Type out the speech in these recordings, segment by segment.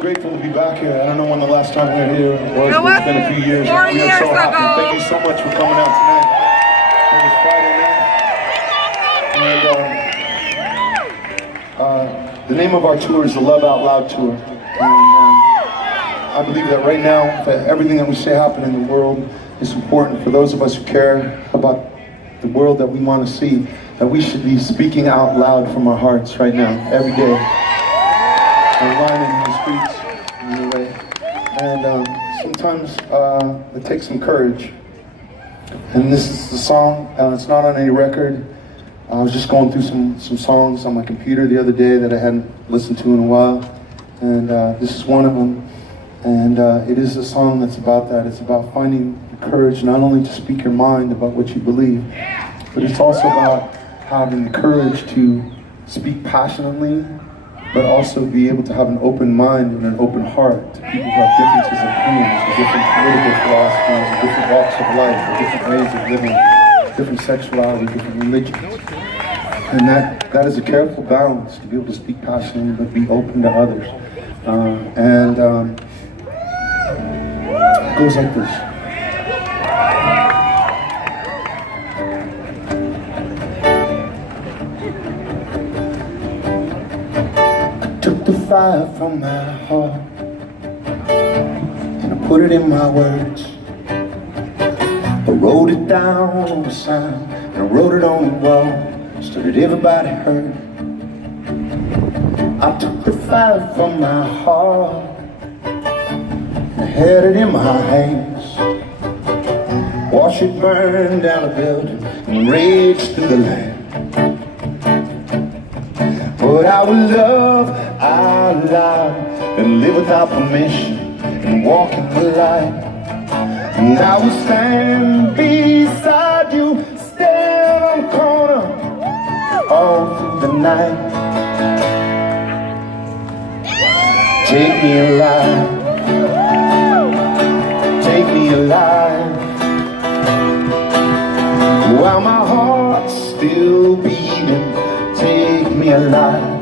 grateful to be back here. I don't know when the last time we were here was, but it's been a few years. 4 years so ago. Happy. Thank you so much for coming out tonight. It was Friday night. And the name of our tour is the Love Out Loud Tour. And I believe that right now, that everything that we say happen in the world is important for those of us who care about the world that we want to see, that we should be speaking out loud from our hearts right now, every day. Online in the streets, anyway. And sometimes it takes some courage. And this is the song. It's not on any record. I was just going through some songs on my computer the other day that I hadn't listened to in a while. And this is one of them. And it is a song that's about that. It's about finding the courage not only to speak your mind about what you believe, but it's also about having the courage to speak passionately, but also be able to have an open mind and an open heart to people who have differences of opinions, or different political philosophies, or different walks of life, or different ways of living, different sexuality, different religions. And that is a careful balance, to be able to speak passionately but be open to others. It goes like this. Took the fire from my heart and I put it in my words. I wrote it down on the sign and I wrote it on the wall so that everybody heard. I took the fire from my heart and I had it in my hands. Watch it burn down a building and rage through the land. But I would love out loud and live without permission and walk in the light. And I will stand beside you, stand on the corner all through the night. Take me alive, take me alive, while my heart's still beating. Take me alive.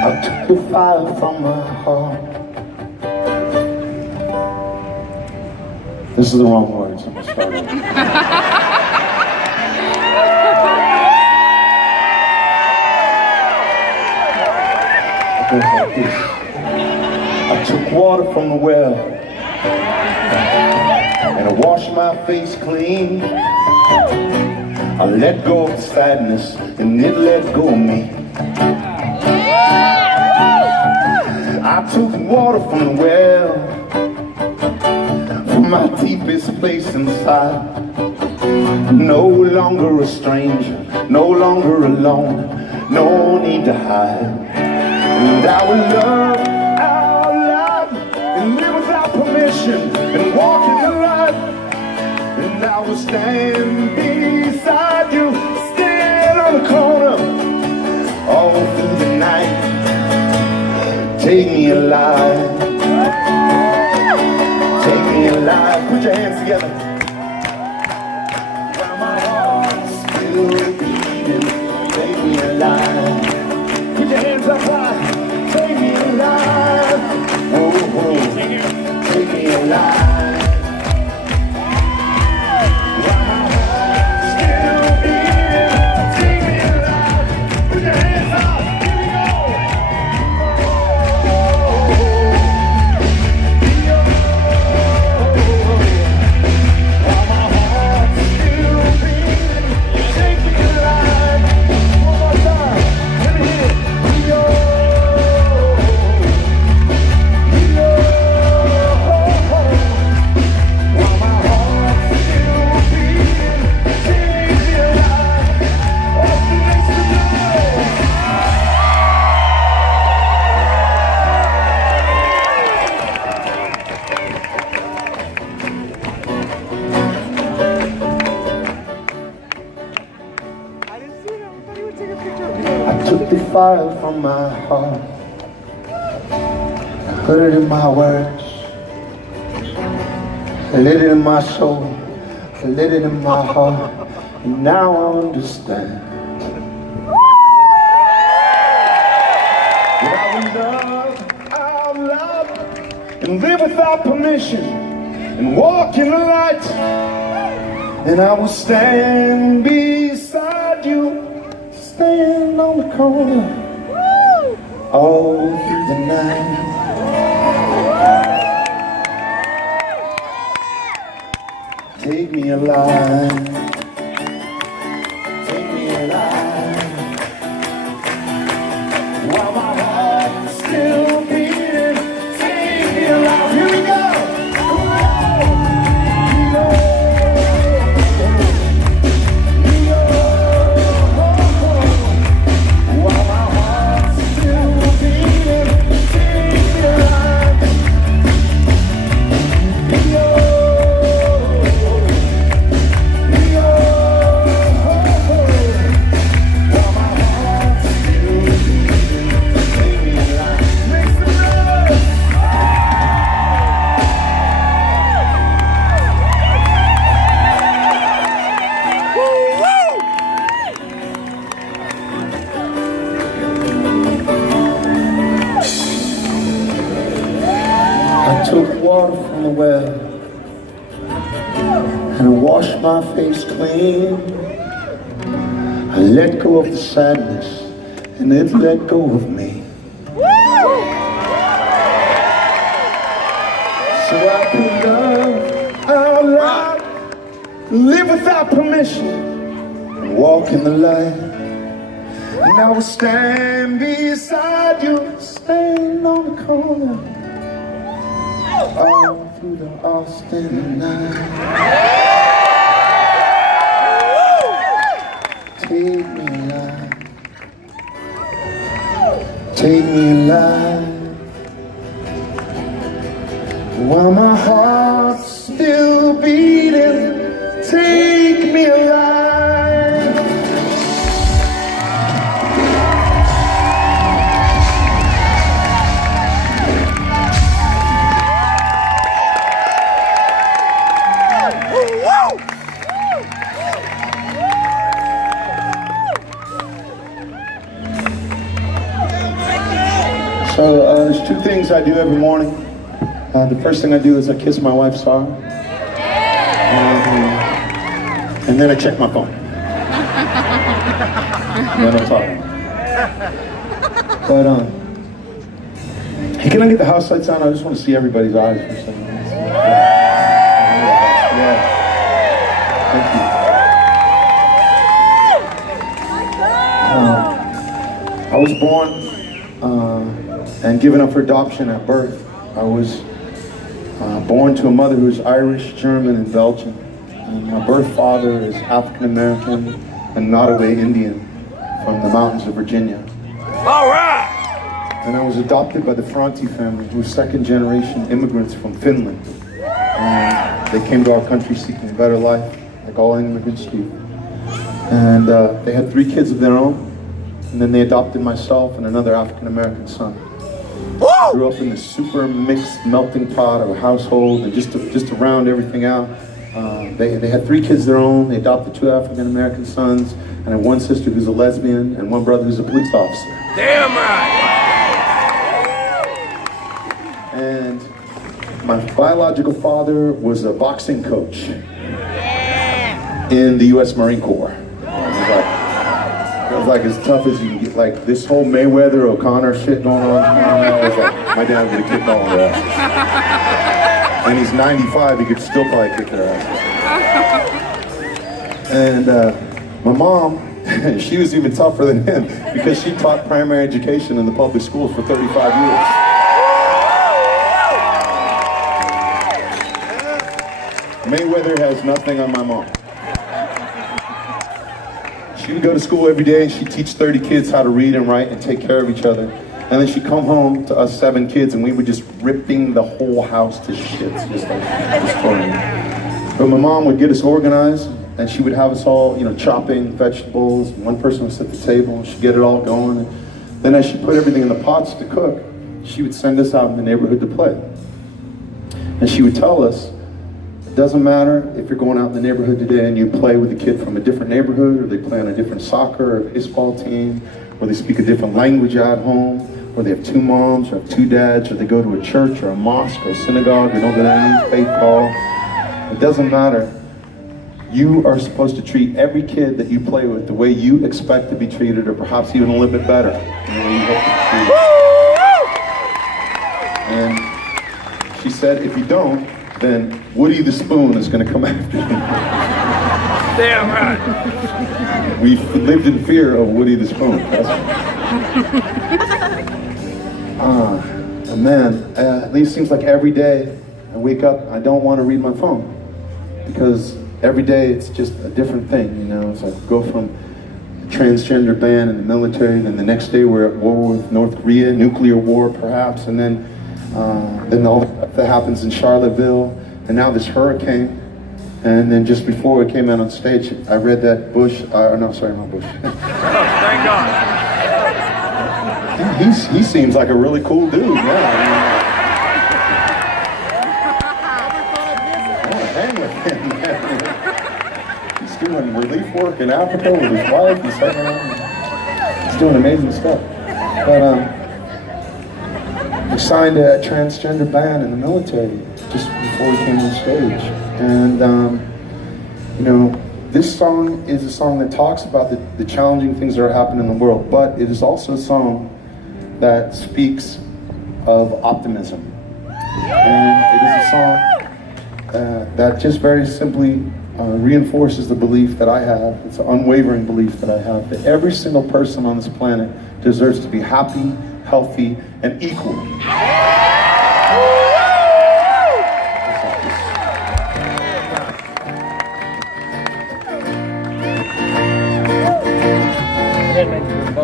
I took the fire from my heart. This is the wrong words. I'm gonna start over. It goes like this. I took water from the well and I washed my face clean. I let go of the sadness and it let go of me. I took water from the well, from my deepest place inside. No longer a stranger, no longer alone, no need to hide. And I will love out loud and live without permission and walk in the light. And I will stand beside you, stand on the corner all through the night. Take me alive, take me alive. Put your hands together. While my heart's still beating, take me alive. Put your hands up high, take me alive. Oh, oh, take me alive. Took the fire from my heart, put it in my words, lit it in my soul, lit it in my heart, and now I understand. that I would love out loud and live without permission and walk in the light. And I will stand beside you, stand on the corner all through the night. Take me alive, take me alive, while my heart is still beating. Take me alive, here we go. I took water from the well and I washed my face clean. I let go of the sadness and it let go of me. So I could love out loud, live without permission, and walk in the light. And I will stand beside you, stand on the corner all through the Austin night. Take me alive, take me alive, while my heart's still beating. Take me alive. So there's two things I do every morning. The first thing I do is I kiss my wife, Sarah. And then I check my phone. And then I'm talking. But, hey, can I get the house lights on? I just want to see everybody's eyes for a second. Yeah. Thank you. I was born and given up for adoption at birth. I was born to a mother who is Irish, German, and Belgian. And my birth father is African American and Nottoway Indian from the mountains of Virginia. All right! And I was adopted by the Franti family, who were second generation immigrants from Finland. And they came to our country seeking a better life, like all immigrants do. And they had 3 kids of their own. And then they adopted myself and another African American son. I grew up in this super mixed melting pot of a household, and just to round everything out, they had 3 kids of their own. They adopted 2 African American sons, and I have 1 sister who's a lesbian and 1 brother who's a police officer. Damn right! And my biological father was a boxing coach in the U.S. Marine Corps. It was like as tough as you can get. Like this whole Mayweather O'Connor shit going on. I was like, my dad would have kicked all their asses. And he's 95, he could still probably kick their asses. And my mom, she was even tougher than him because she taught primary education in the public schools for 35 years. Mayweather has nothing on my mom. She would go to school every day and she'd teach 30 kids how to read and write and take care of each other. And then she'd come home to us 7 kids and we were just ripping the whole house to shits, just funny. But my mom would get us organized and she would have us all, chopping vegetables. One person would sit at the table and she'd get it all going. And then as she put everything in the pots to cook, she would send us out in the neighborhood to play. And she would tell us, it doesn't matter if you're going out in the neighborhood today and you play with a kid from a different neighborhood, or they play on a different soccer or baseball team, or they speak a different language at home, or they have two moms, or have two dads, or they go to a church, or a mosque, or a synagogue, or don't go to any faith hall. It doesn't matter. You are supposed to treat every kid that you play with the way you expect to be treated, or perhaps even a little bit better than the way you hope to be treated. And she said, if you don't, then Woody the Spoon is going to come after you. Damn right. We've lived in fear of Woody the Spoon. Man, at least seems like every day I wake up, I don't want to read my phone, because every day it's just a different thing, you know. It's like go from a transgender ban in the military, then the next day we're at war with North Korea, nuclear war perhaps, and then all that happens in Charlottesville, and now this hurricane. And then just before we came out on stage, I read that Bush, no, sorry, not Bush. Oh, thank God. He seems like a really cool dude, yeah. Hang with him. He's doing relief work in Africa with his wife. He's doing amazing stuff. But we signed a transgender ban in the military just before we came on stage. And, you know, this song is a song that talks about the challenging things that are happening in the world, but it is also a song that speaks of optimism. And it is a song that just very simply reinforces the belief that I have. It's an unwavering belief that I have that every single person on this planet deserves to be happy, healthy, and equal.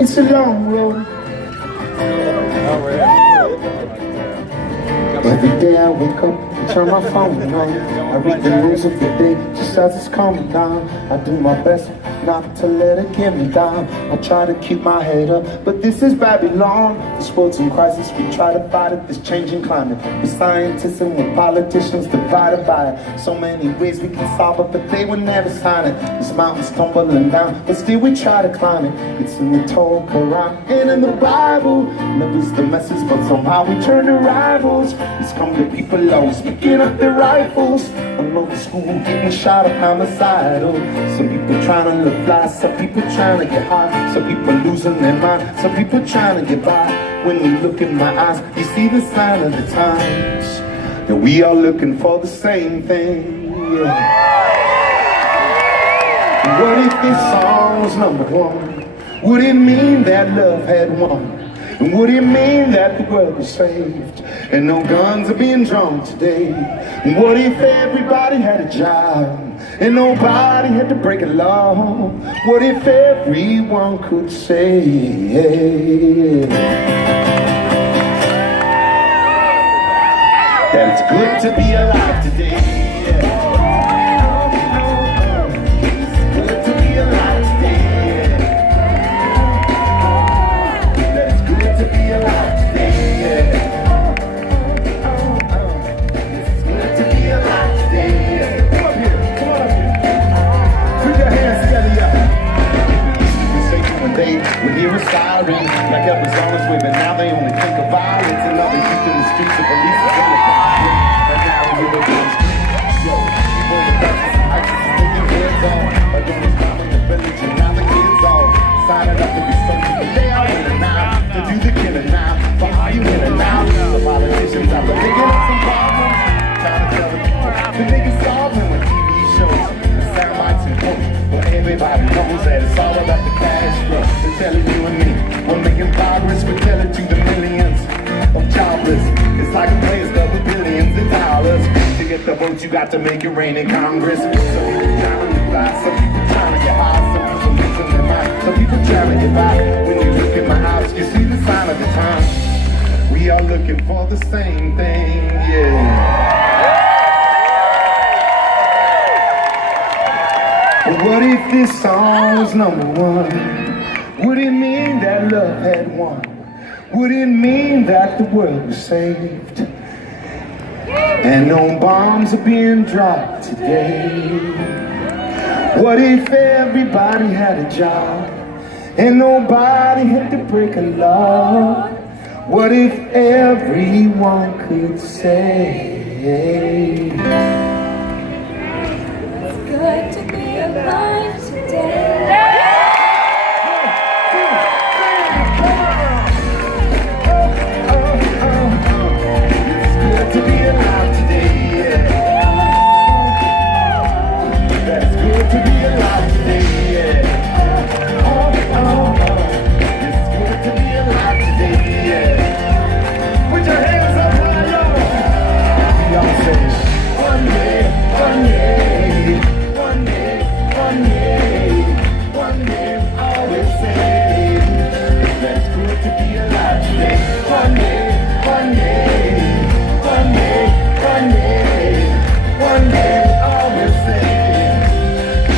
It's a long road. Every day I wake up and turn my phone on. I read the news of the day just as it's coming down. I do my best not to let it get me down. I try to keep my head up, but this is Babylon. This world's in crisis, we try to fight it, this changing climate. With scientists and with politicians divided by it. So many ways we can solve it, but they would never sign it. This mountain's tumbling down, but still we try to climb it. It's in the Torah, Quran, and in the Bible. Love is the message, but somehow we turn to rivals. It's come to people always picking up their rifles. Another school getting shot up homicidal. Some people trying to live fly, some people trying to get high, some people losing their mind, some people trying to get by. When you look in my eyes, you see the sign of the times, that we are looking for the same thing, yeah. What if this song was number one? Would it mean that love had won? And would it mean that the world was saved and no guns are being drawn today? And what if everybody had a job and nobody had to break a law? What if everyone could say that it's good to be alive today? We hear a siren, like it was on its way, but now they only think of violence. And now they youth in the streets, the police is in the fire. And now we're the streets. Yo, people in the crisis, ISIS is taking heads off. I don't stop in the village, and now the kids all signing up to be something, but they are winning now. To do the killing now, but are you winning now? The politicians out there digging up some problems, trying to tell the people that they can solve them with TV shows, the sound bites and quotes. But everybody knows that it's all about the cash flow. They're telling you and me, we're making progress. We're telling to the millions of jobless. It's like a players club with billions of dollars. To get the votes, you got to make it rain in Congress. Some people trying to fly, some people trying to get high, some people losing their mind, some people trying to get by. When you look in my eyes, you see the sign of the time. We are looking for the same thing, yeah. But what if this song was number one? Would it mean that love had won? Would it mean that the world was saved? And no bombs are being dropped today? What if everybody had a job and nobody had to break a law? What if everyone could say It's good to be alive today. It's good to be alive today, yeah. That's good to be alive today, yeah. It's good to be alive today, yeah. Put your hands up high, y'all. We all say, one day, one day, one day, one day, one day, always say, that's good to be alive today. One day, one day, one day, one day, one day, always say.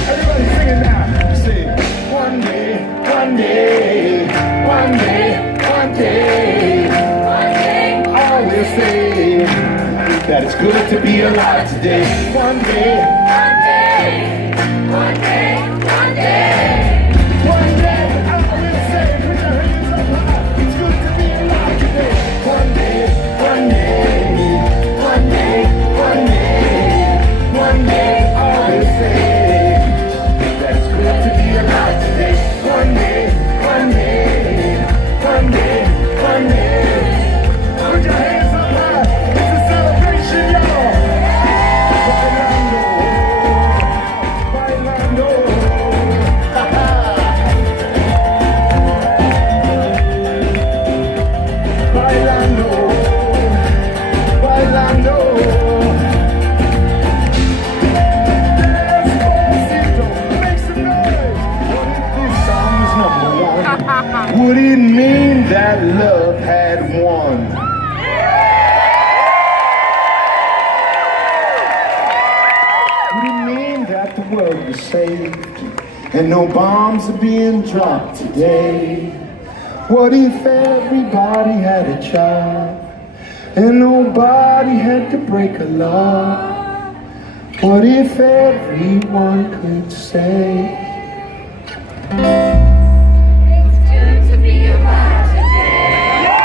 Everybody sing it now. Say, one day, one day, one day, one day, One day, always say that it's good to be alive today. One day, one day, one day, one day. one day, I will say, put your hands up high. It's good to be alive today. One day, one day, one day, one day, one day, I will say that it's good to be alive today. One day, one day, one day, one day. Put your hands up high. It's a celebration, y'all. Bailando, bailando. Bailando, bailando. Despacito, make some noise. What if this song was number one? Would it mean that love had won? Would it mean that the world was saved and no bombs are being dropped today? What if everybody had a job and nobody had to break a law? What if everyone could say It's good to be alive today.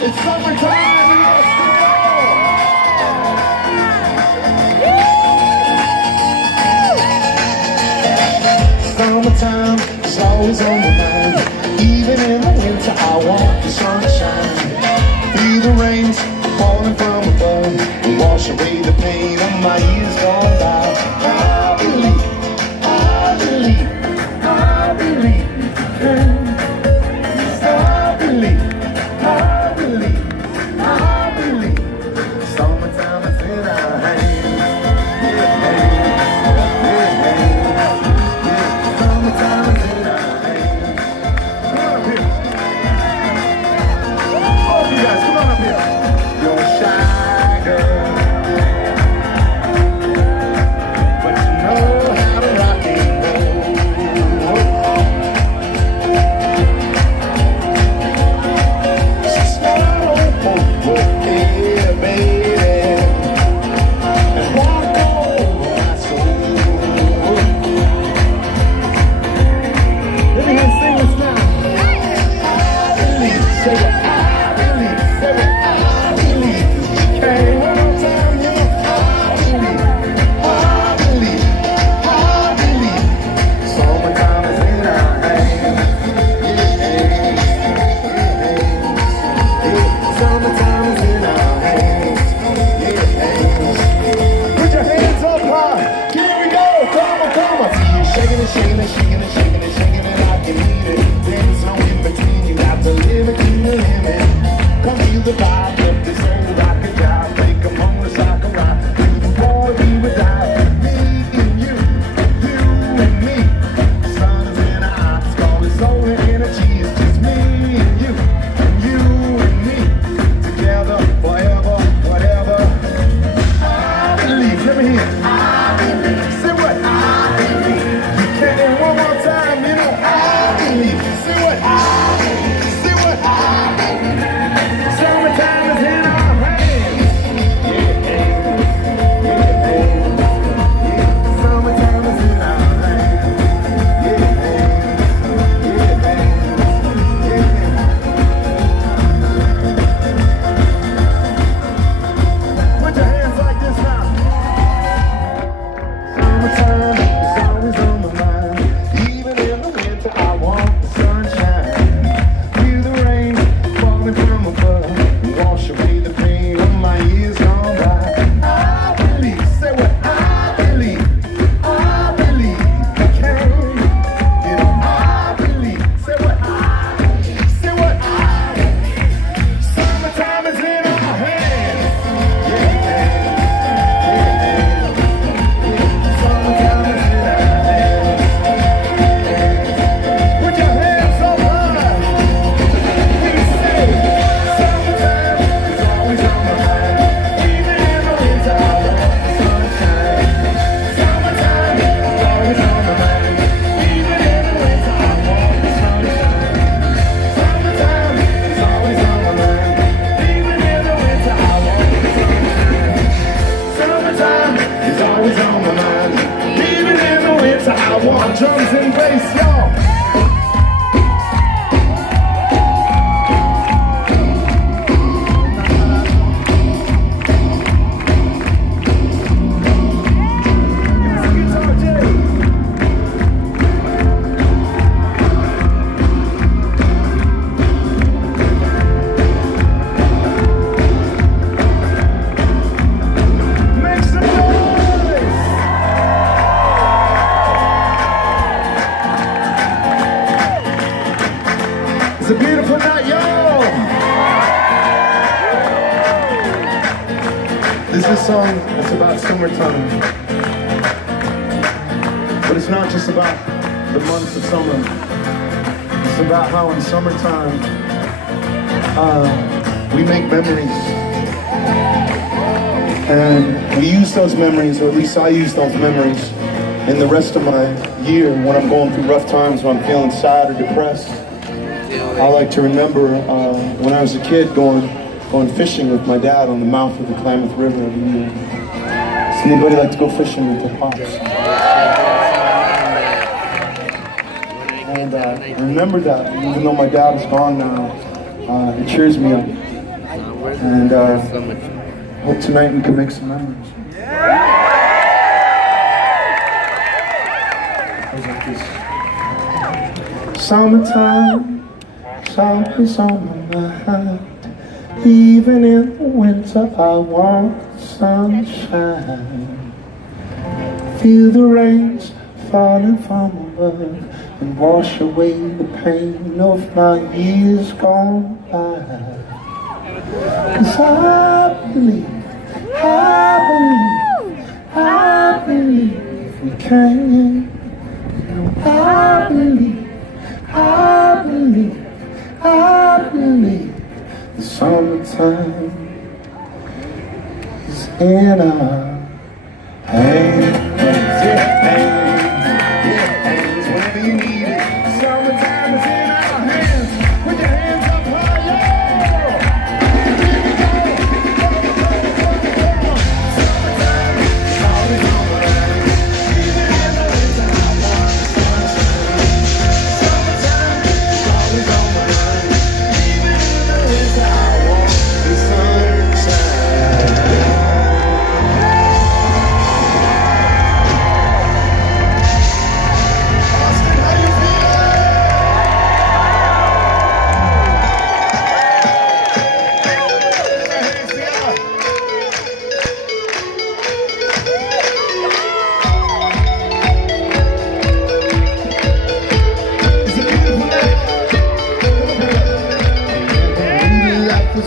it's summertime in Summertime is always on my mind. Even in the winter, I want the sunshine. Feel the rains falling from above and wash away the pain of my years gone by. I believe, I believe, I believe you can. Yes, I believe, I believe, I believe. Summertime is in our hands. Yeah, summertime is in our hands. Come on up here. All of you guys, come on up here. You're a shy girl. this song is about summertime. But it's not just about the months of summer. It's about how in summertime we make memories. And we use those memories, or at least I use those memories, in the rest of my year when I'm going through rough times, when I'm feeling sad or depressed. I like to remember when I was a kid going fishing with my dad on the mouth of the Klamath River every year. Does anybody like to go fishing with their pops? And I remember that, even though my dad is gone now, it cheers me up. And hope tonight we can make some memories. Goes like this. Summertime, always on my mind. Even in the winter, I want the sunshine. Feel the rains falling from above and wash away the pain of my years gone by. 'Cause I believe we can. I believe the summertime is in our hands. Whenever you need it, summertime is in our hands. Put your hands up high, yeah! Here we go. Summertime is always on my mind. Even in the winter, I want the sunshine. Summertime is always on my mind. Even in the winter, I want the sunshine. It's a beautiful night. Like the